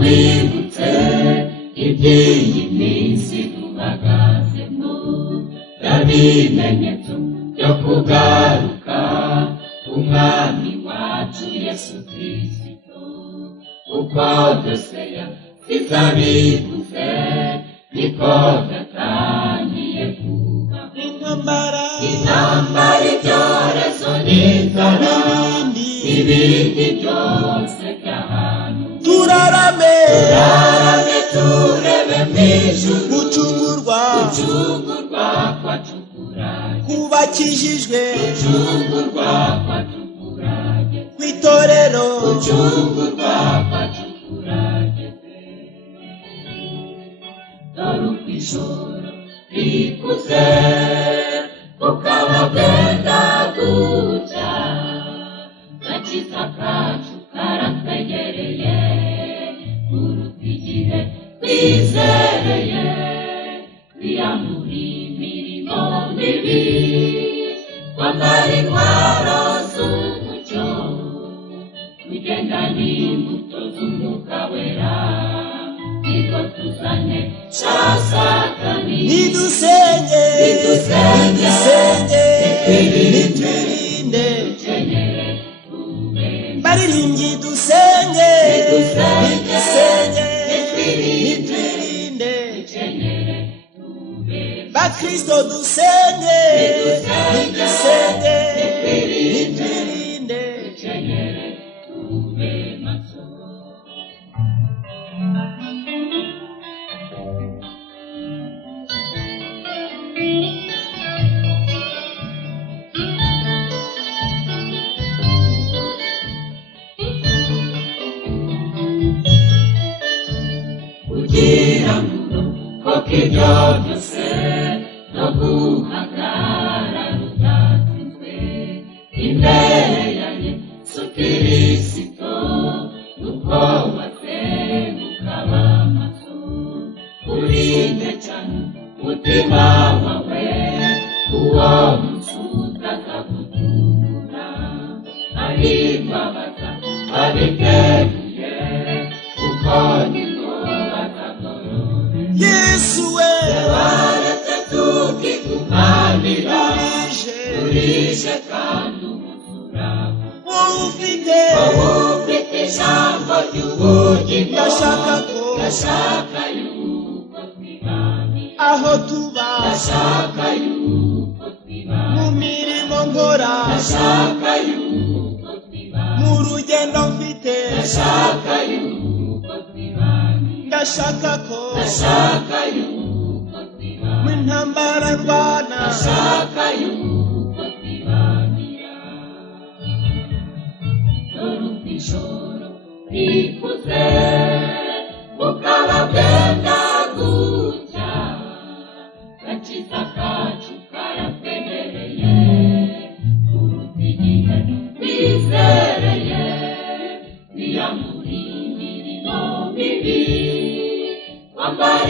mwibutse iby'iyi minsi duhagazemo, ibimenyetso byo kugaruka umwami wacu Yesu Kristo. Uko byose yasize abivuze niko byatangiye kuba. Intambara, ibyorezo n'inzara n'ibindi byose by'ahantu. Turarame turebe mw'ijuru, gucungurwa kwacu kubakijijwe, gucungurwa kwacu kurageze, kw'itorero gucungurwa kwacu kurageze. Dore uko ijoro rikuze kukaba bwenda gucya, gakiza kacu karatwegereye kuruta igihe twizereye. Twiyambura imirimo mibi, twambara intwaro z'umucyo, tugendane imbuto z'umwuka wera, niko tuzanye ca Satani. Nidusenge nitwirinde, baririmbyi dusenge nitwirinde, bakristo dusenge nitwirinde. Kugira ngo koko ibyo byose no guhagarara rudatsinzwe imbere ya Yesu Kristo, nuko wazenguka amaso urinde cyane umutima wawe, uwo munsi utazagutungura, ariko abaza babiteguye kuko nibwo bazagororerwa. Yesu we waretse tukigumanira, urije kandi umuzuraho, wowe ufite ijambo ry'ubugingo, ndashaka yuko twibanira aho tuba, ndashaka yuko twibanira mu mirimo nkora, ndashaka yuko twibanira mu rugendo mfite, ndashaka yuko twibanira, ndashaka yuko twibanira mu ntambara ndwana, ndashaka yuko twibanira. Dore uko ijoro rikuze bukaba bwenda gucya, gakiza kacu karatwegereye kuruta igihe twizereye. Twiyambura imirimo mibi, twambara